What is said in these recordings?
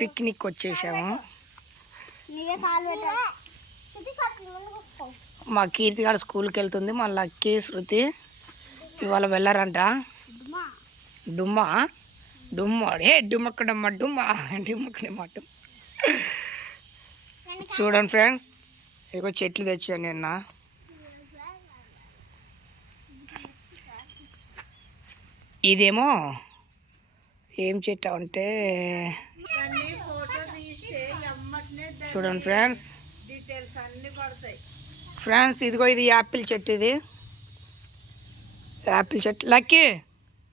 Picnic వచ్చేసాము. మా కీర్తి గారు స్కూల్కి వెళ్తుంది, మా లక్కీ శృతి ఇవాళ వెళ్ళారంట. డుమ్మా డుమ్మా డుమ్మక్క డమ్మ డుమ్మా డుమ్మక్క డమ్మ డుమ్మ. చూడండి ఫ్రెండ్స్, ఇదిగో చెట్లు తెచ్చాను నిన్న. ఇదేమో ఏం చెట్టు అంటే చూడండి ఫ్రెండ్స్. ఫ్రెండ్స్ ఇదిగో ఇది యాపిల్ చెట్టు, ఇది యాపిల్ చెట్టు. లక్కీ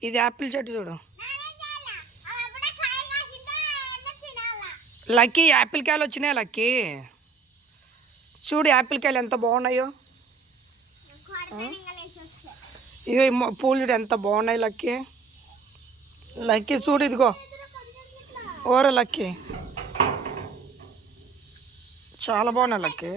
ఇది యాపిల్ చెట్టు చూడు. లక్కీ యాపిల్ కాయలు వచ్చినాయి. లక్కీ చూడు యాపిల్ కాయలు ఎంత బాగున్నాయో. ఇదిగో పూలు చూడు ఎంత బాగున్నాయి. లక్కీ లక్కీ చూడు, ఇదిగో ఓరో లక్కీ చాలా బాగున్నాయి. లక్కీ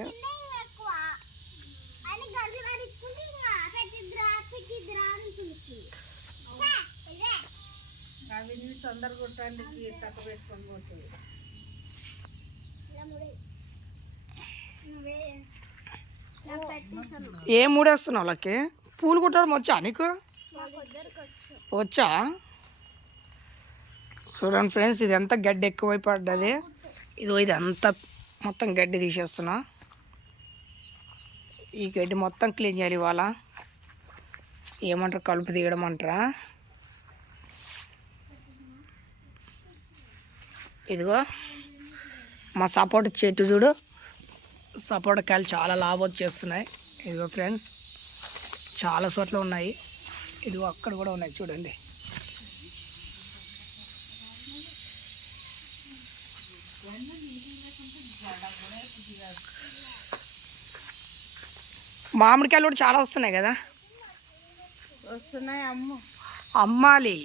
ఏం మూడేస్తున్నావు లక్కీ? పూలు కుట్టడం వచ్చా నీకు? వచ్చా? చూడండి ఫ్రెండ్స్, ఇది ఎంత గడ్డి ఎక్కువై పడ్డది. ఇదో ఇది అంతా మొత్తం గడ్డి తీసేస్తున్నా. ఈ గడ్డి మొత్తం క్లీన్ చేయాలి ఇవాళ. ఏమంటారు, కలుపు తీయడం అంటారా. ఇదిగో మా సపోటా చెట్టు చూడు, సపోటా కాయలు చాలా లాభం వచ్చేస్తున్నాయి. ఇదిగో ఫ్రెండ్స్, చాలా చోట్ల ఉన్నాయి. ఇదిగో అక్కడ కూడా ఉన్నాయి చూడండి. మామిడికాయలు కూడా చాలా వస్తున్నాయి కదా. వస్తున్నాయి, అమ్మాలి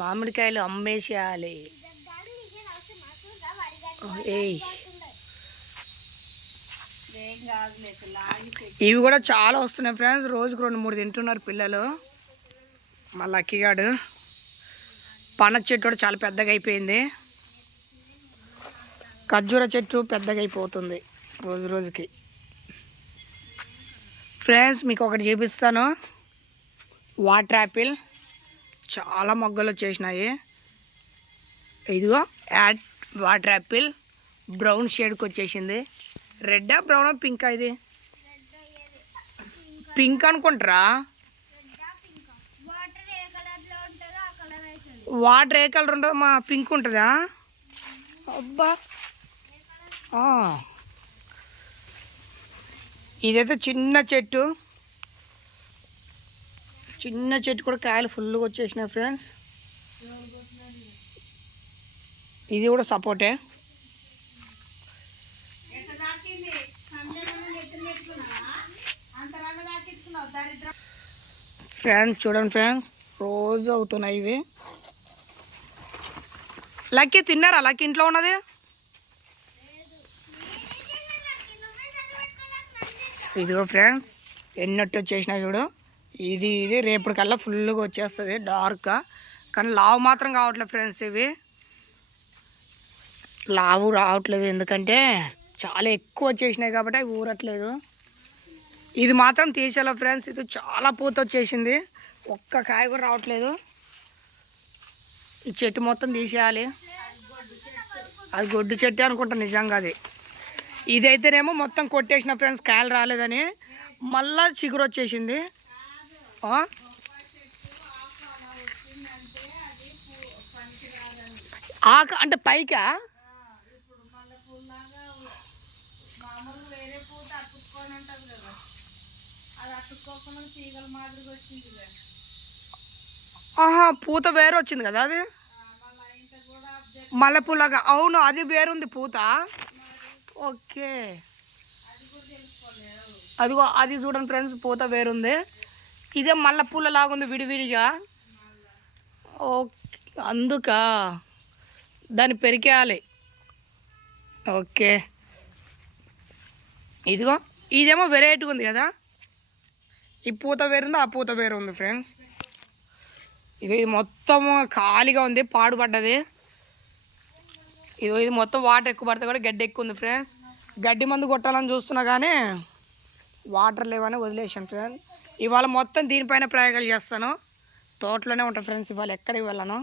మామిడికాయలు అమ్మేసేయాలి. ఇవి కూడా చాలా వస్తున్నాయి ఫ్రెండ్స్. రోజుకు 2-3 తింటున్నారు పిల్లలు. మా లక్కీగాడు పనస చెట్టు కూడా చాలా పెద్దగా అయిపోయింది. ఖర్జూర చెట్టు పెద్దగా అయిపోతుంది రోజు రోజుకి. ఫ్రెండ్స్ మీకు ఒకటి చూపిస్తాను. వాటర్ యాపిల్ చాలా మొగ్గలు వచ్చేసినాయి. ఇదిగో వాటర్ యాపిల్ బ్రౌన్ షేడ్కి వచ్చేసింది. రెడ్డా బ్రౌనా పింకా? ఇది పింక్ అనుకుంటారా? వాటర్ ఏ కలర్ ఉంటుందో మా పింక్ ఉంటుందా? అబ్బా, ఇదైతే చిన్న చెట్టు. చిన్న చెట్టు కూడా కాయలు ఫుల్గా వచ్చేసినాయి ఫ్రెండ్స్. ఇది కూడా సపోర్టే. ఫ్రెండ్స్ చూడండి ఫ్రెండ్స్, రోజు అవుతున్నాయి ఇవి. లక్కీ తిన్నారా? లక్కీ ఇంట్లో ఉన్నది. ఇదిగో ఫ్రెండ్స్ ఎన్నట్టు వచ్చేసినాయి చూడు. ఇది రేపటికల్లా ఫుల్గా వచ్చేస్తుంది డార్క్గా. కానీ లావు మాత్రం కావట్లేదు ఫ్రెండ్స్. ఇవి లావు రావట్లేదు ఎందుకంటే చాలా ఎక్కువ వచ్చేసినాయి కాబట్టి అవి ఊరట్లేదు. ఇది మాత్రం తీసేయాలి ఫ్రెండ్స్. ఇది చాలా పూత వచ్చేసింది, ఒక్క కాయ కూడా రావట్లేదు. ఈ చెట్టు మొత్తం తీసేయాలి. అది గొడ్డు చెట్టు అనుకుంటా నిజంగా. అది ఇదైతేనేమో మొత్తం కొట్టేసిన ఫ్రెండ్స్, కాయలు రాలేదని. మళ్ళా చిగురు వచ్చేసింది. ఆకు అంటే పైకా? ఆహా, పూత వేరే వచ్చింది కదా అది. మల్లెపూలాగా, అవును అది వేరుంది పూత. ఓకే, అదిగో అది చూడండి ఫ్రెండ్స్, పూత వేరుంది. ఇదే మల్లెపూల లాగుంది విడివిడిగా. ఓకే, అందుక దాన్ని పెరికేయాలి. ఓకే, ఇదిగో ఇదేమో వెరైటీగా ఉంది కదా. ఈ పూత వేరుంది, ఆ పూత వేరు ఉంది ఫ్రెండ్స్. ఇది మొత్తం ఖాళీగా ఉంది, పాడుపడ్డది. ఇది మొత్తం వాటర్ ఎక్కువ పడితే కూడా గడ్డి ఎక్కువ ఉంది ఫ్రెండ్స్. గడ్డి మందు కొట్టాలని చూస్తున్నా కానీ వాటర్ లేవని వదిలేసాను ఫ్రెండ్స్. ఇవాళ మొత్తం దీనిపైన ప్రయోగాలు చేస్తాను. తోటలోనే ఉంటాను ఫ్రెండ్స్. ఇవాళ ఎక్కడికి వెళ్ళను.